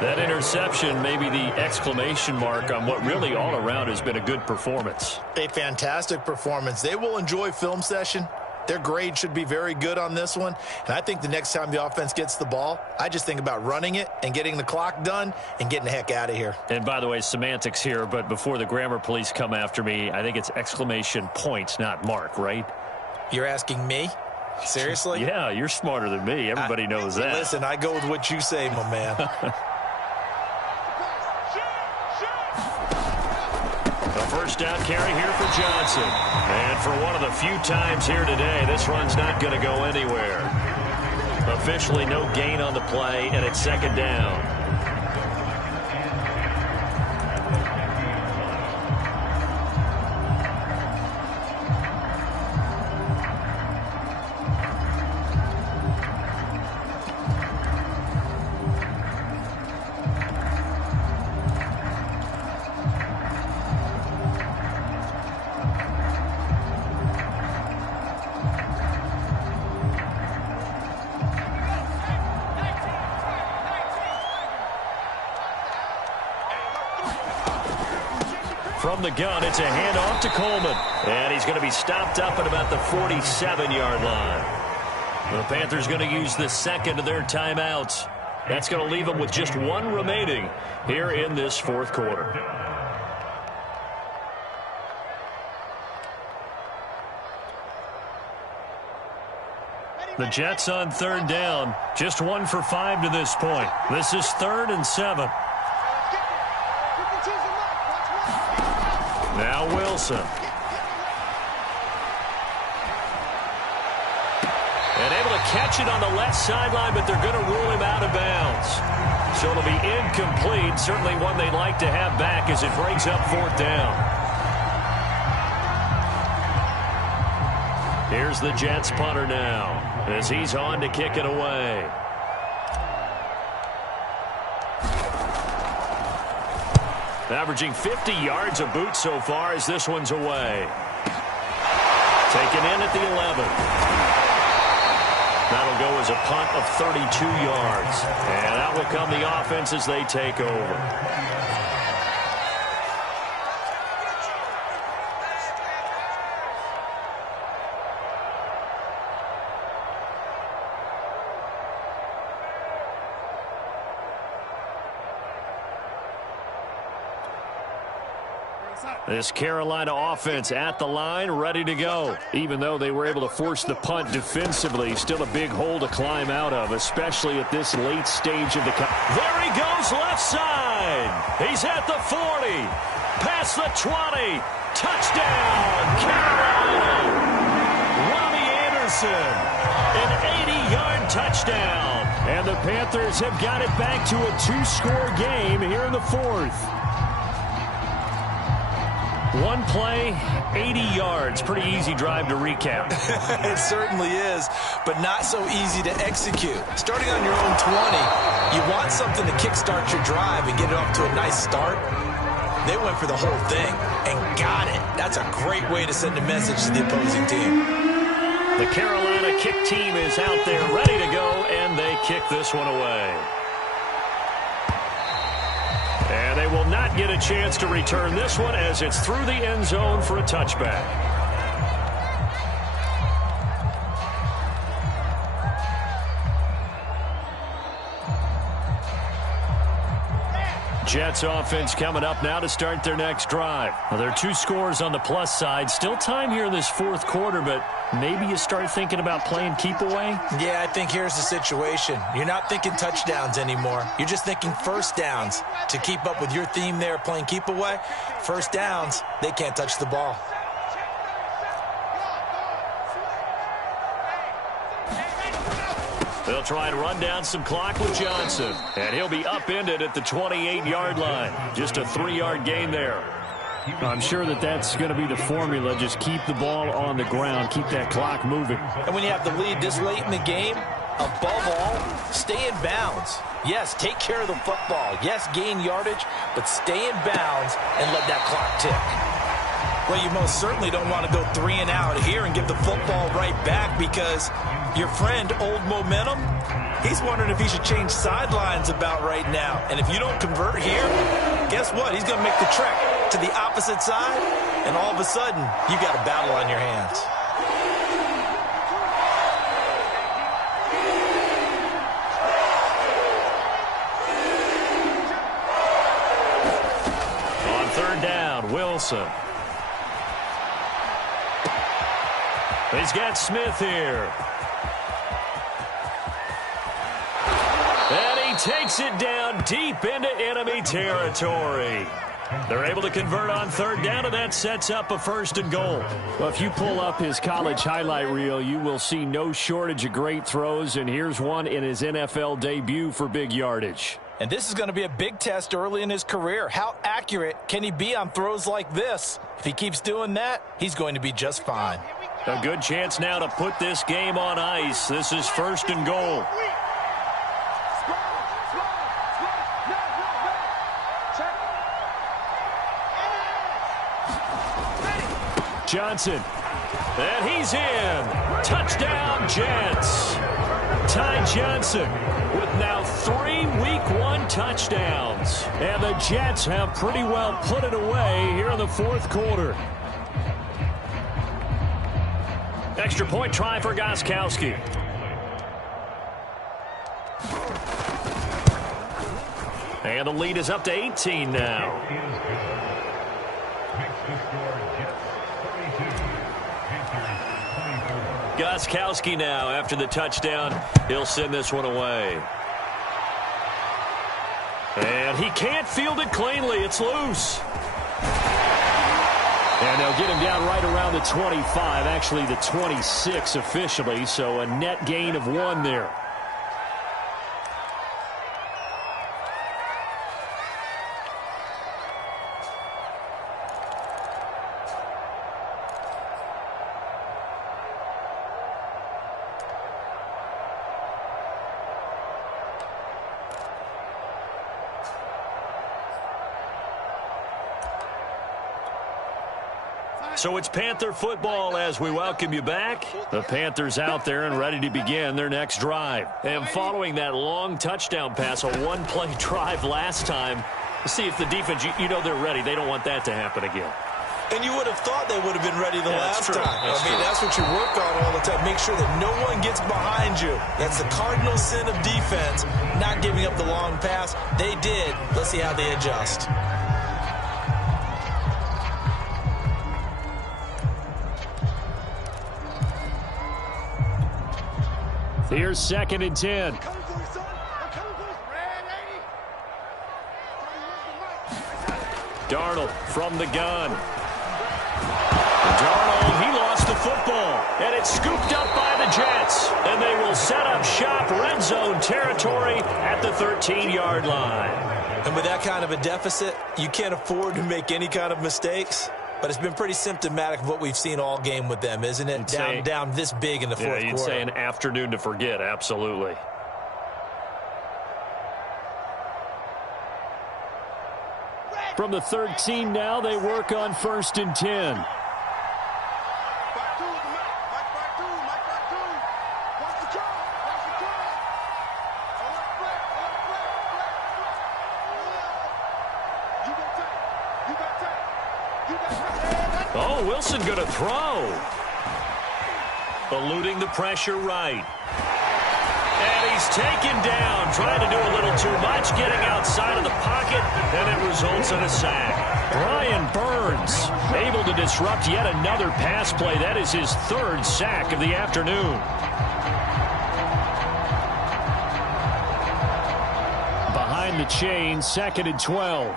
That interception may be the exclamation mark on what really all around has been a good performance. A fantastic performance. They will enjoy film session. Their grade should be very good on this one. And I think the next time the offense gets the ball, I just think about running it and getting the clock done and getting the heck out of here. And by the way, semantics here, but before the grammar police come after me, I think it's exclamation point, not mark, right? You're asking me? Seriously? Yeah, you're smarter than me. Everybody knows that. Listen, I go with what you say, my man. First down carry here for Johnson. And for one of the few times here today, this run's not going to go anywhere. Officially no gain on the play, and it's 2nd down. From the gun, it's a handoff to Coleman. And he's going to be stopped up at about the 47-yard line. The Panthers going to use the 2nd of their timeouts. That's going to leave them with just 1 remaining here in this 4th quarter. The Jets on 3rd down. Just 1 for 5 to this point. This is 3rd and 7. Now Wilson. And able to catch it on the left sideline, but they're going to rule him out of bounds. So it'll be incomplete. Certainly one they'd like to have back as it brings up 4th down. Here's the Jets punter now as he's on to kick it away. Averaging 50 yards a boot so far as this one's away. Taken in at the 11. That'll go as a punt of 32 yards. And out will come the offense as they take over. This Carolina offense at the line, ready to go. Even though they were able to force the punt defensively, still a big hole to climb out of, especially at this late stage of the... There he goes left side. He's at the 40. Past the 20. Touchdown, Carolina. Robbie Anderson. An 80-yard touchdown. And the Panthers have got it back to a 2-score game here in the 4th. One play, 80 yards. Pretty easy drive to recap. It certainly is, but not so easy to execute. Starting on your own 20, you want something to kickstart your drive and get it off to a nice start. They went for the whole thing and got it. That's a great way to send a message to the opposing team. The Carolina kick team is out there ready to go, and they kick this one away. And they will not get a chance to return this one as it's through the end zone for a touchback. Jets offense coming up now to start their next drive. Well, there are 2 scores on the plus side. Still time here in this fourth quarter, but maybe you start thinking about playing keep away? Yeah, I think here's the situation. You're not thinking touchdowns anymore. You're just thinking first downs. To keep up with your theme there, playing keep away, first downs, they can't touch the ball. They'll try and run down some clock with Johnson. And he'll be upended at the 28-yard line. Just a 3-yard gain there. I'm sure that that's going to be the formula. Just keep the ball on the ground. Keep that clock moving. And when you have the lead this late in the game, above all, stay in bounds. Yes, take care of the football. Yes, gain yardage, but stay in bounds and let that clock tick. Well, you most certainly don't want to go 3 and out here and give the football right back because your friend, Old Momentum, he's wondering if he should change sidelines about right now. And if you don't convert here, guess what? He's going to make the trek to the opposite side, and all of a sudden, you got a battle on your hands. On 3rd down, Wilson. He's got Smith here. And he takes it down deep into enemy territory. They're able to convert on 3rd down, and that sets up a 1st and goal. Well, if you pull up his college highlight reel, you will see no shortage of great throws, and here's one in his NFL debut for big yardage. And this is going to be a big test early in his career. How accurate can he be on throws like this? If he keeps doing that, he's going to be just fine. A good chance now to put this game on ice. This is 1st and goal. Johnson. And he's in. Touchdown, Jets. Ty Johnson with now 3 Week 1 touchdowns. And the Jets have pretty well put it away here in the 4th quarter. Extra point try for Gostkowski. And the lead is up to 18 now. Gostkowski now after the touchdown. He'll send this one away. And he can't field it cleanly. It's loose. And they'll get him down right around the 25, actually the 26 officially, so a net gain of 1 there. So it's Panther football as we welcome you back. The Panthers out there and ready to begin their next drive. And following that long touchdown pass, a 1-play drive last time, see if the defense, you know they're ready. They don't want that to happen again. And you would have thought they would have been ready the last time. That's what you work on all the time. Make sure that no one gets behind you. That's the cardinal sin of defense, not giving up the long pass. They did. Let's see how they adjust. Here's 2nd and 10. Darnold from the gun. Darnold, he lost the football. And it's scooped up by the Jets. And they will set up shop red zone territory at the 13-yard line. And with that kind of a deficit, you can't afford to make any kind of mistakes. But it's been pretty symptomatic of what we've seen all game with them, isn't it? Down this big in the fourth quarter. You'd say an afternoon to forget, absolutely. From the 13 now, they work on 1st and 10. Oh, Wilson going to throw. Eluding the pressure right. And he's taken down, trying to do a little too much, getting outside of the pocket, and it results in a sack. Brian Burns able to disrupt yet another pass play. That is his 3rd sack of the afternoon. Behind the chain, 2nd and 12.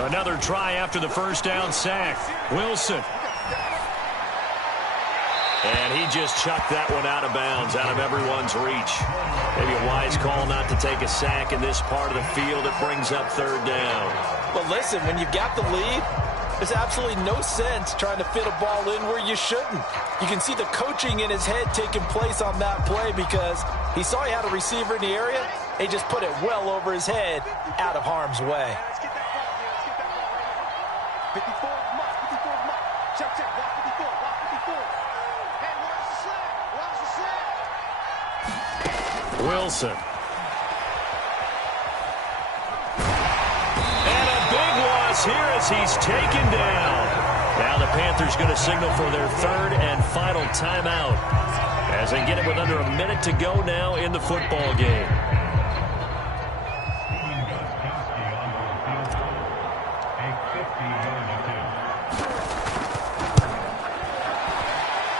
Another try after the 1st down sack. Wilson. And he just chucked that one out of bounds, out of everyone's reach. Maybe a wise call not to take a sack in this part of the field. It brings up 3rd down. But listen, when you've got the lead, there's absolutely no sense trying to fit a ball in where you shouldn't. You can see the coaching in his head taking place on that play because he saw he had a receiver in the area. He just put it well over his head, out of harm's way. 54, mark, 54, mark. Check, block 54, block 54. Hey, where's the slam? Wilson. And a big loss here as he's taken down. Now the Panthers going to signal for their 3rd and final timeout as they get it with under a minute to go now in the football game.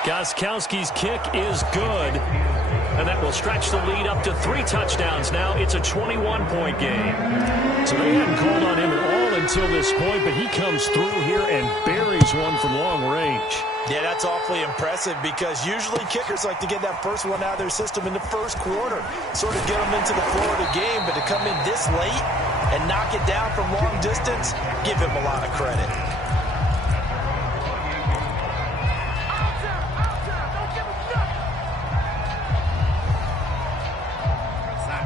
Gostkowski's kick is good, and that will stretch the lead up to 3 touchdowns now. It's a 21-point game. So they hadn't called on him at all until this point, but he comes through here and buries one from long range. Yeah, that's awfully impressive because usually kickers like to get that first one out of their system in the 1st quarter, sort of get them into the flow of the game, but to come in this late and knock it down from long distance, give him a lot of credit.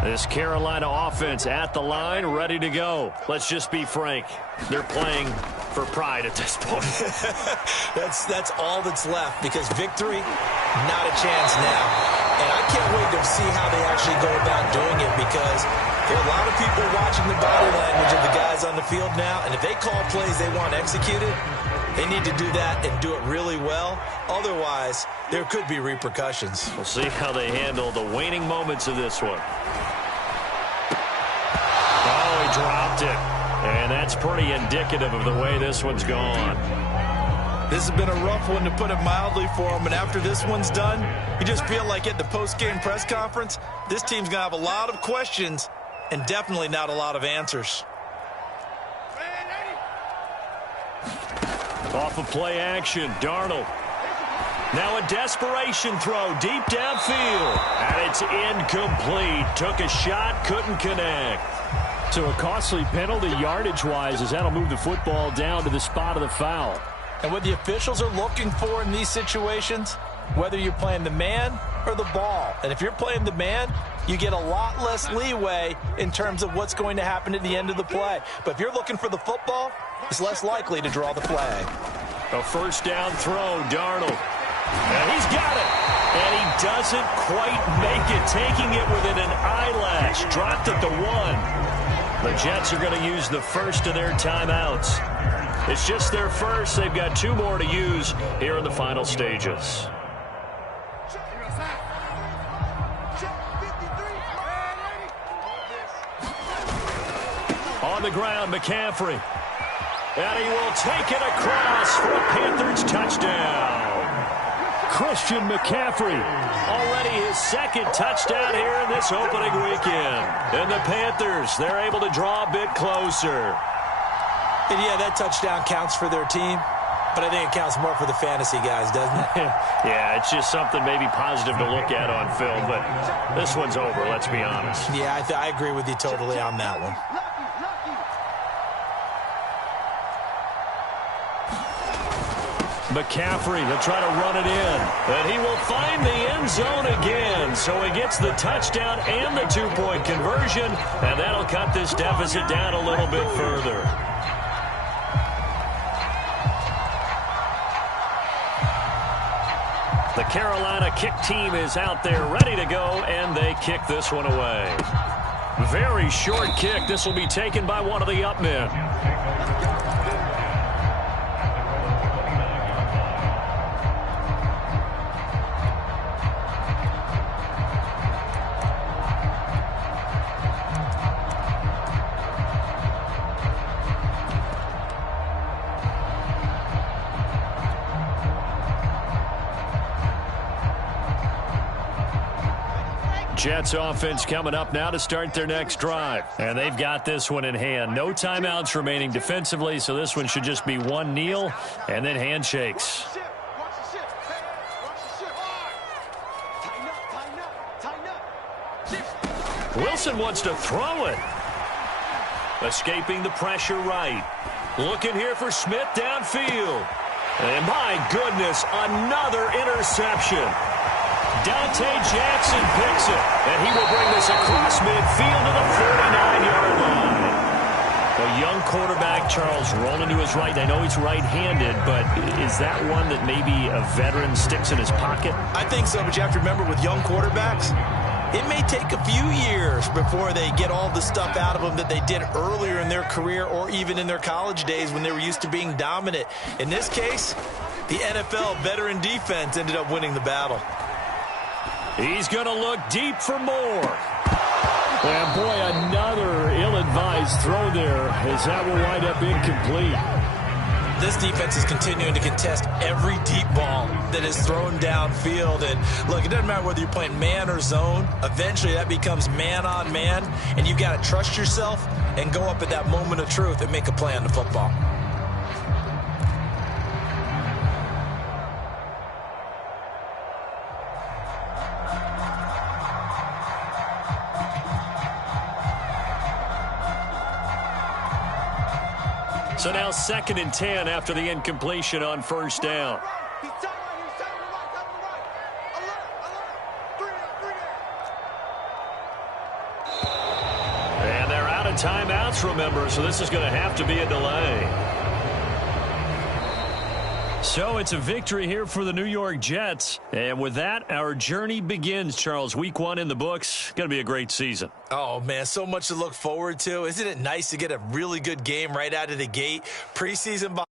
This Carolina offense at the line, ready to go. Let's just be frank. They're playing for pride at this point. That's all that's left because victory, not a chance now. And I can't wait to see how they actually go about doing it because there are a lot of people watching the body language of the guys on the field now. And if they call plays they want executed, they need to do that and do it really well. Otherwise, there could be repercussions. We'll see how they handle the waning moments of this one. Oh, he dropped it. And that's pretty indicative of the way this one's gone. This has been a rough one, to put it mildly, for him. And after this one's done, you just feel like at the post-game press conference, this team's going to have a lot of questions and definitely not a lot of answers. Off of play action, Darnold. Now a desperation throw deep downfield. And it's incomplete. Took a shot, couldn't connect. So a costly penalty yardage-wise as that'll move the football down to the spot of the foul. And what the officials are looking for in these situations, whether you're playing the man or the ball. And if you're playing the man, you get a lot less leeway in terms of what's going to happen at the end of the play. But if you're looking for the football, it's less likely to draw the flag. A first down throw, Darnold. And he's got it. And he doesn't quite make it, taking it within an eyelash. Dropped at the 1. The Jets are going to use the first of their timeouts. It's just their first. They've got 2 more to use here in the final stages. On the ground, McCaffrey. And he will take it across for a Panthers touchdown. Christian McCaffrey, already his 2nd touchdown here in this opening weekend. And the Panthers, they're able to draw a bit closer. And yeah, that touchdown counts for their team, but I think it counts more for the fantasy guys, doesn't it? Yeah, it's just something maybe positive to look at on film, but this one's over, let's be honest. Yeah, I agree with you totally on that one. McCaffrey, he'll try to run it in. And he will find the end zone again. So he gets the touchdown and the two-point conversion. And that'll cut this deficit down a little bit further. The Carolina kick team is out there ready to go, and they kick this one away. Very short kick. This will be taken by one of the up men. Jets offense coming up now to start their next drive. And they've got this one in hand. No timeouts remaining defensively, so this one should just be one kneel and then handshakes. Wilson wants to throw it. Escaping the pressure right. Looking here for Smith downfield. And my goodness, another interception. Dante Jackson picks it, and he will bring this across midfield to the 49-yard line. A young quarterback, Charles, rolling to his right. I know he's right-handed, but is that one that maybe a veteran sticks in his pocket? I think so, but you have to remember with young quarterbacks, it may take a few years before they get all the stuff out of them that they did earlier in their career or even in their college days when they were used to being dominant. In this case, the NFL veteran defense ended up winning the battle. He's going to look deep for more. And, boy, another ill-advised throw there as that will wind up incomplete. This defense is continuing to contest every deep ball that is thrown downfield. And, look, it doesn't matter whether you're playing man or zone. Eventually that becomes man-on-man, and you've got to trust yourself and go up at that moment of truth and make a play on the football. So now 2nd and 10 after the incompletion on first down. And they're out of timeouts, remember, so this is going to have to be a delay. So it's a victory here for the New York Jets. And with that, our journey begins, Charles. Week 1 in the books. Going to be a great season. Oh, man, so much to look forward to. Isn't it nice to get a really good game right out of the gate? Preseason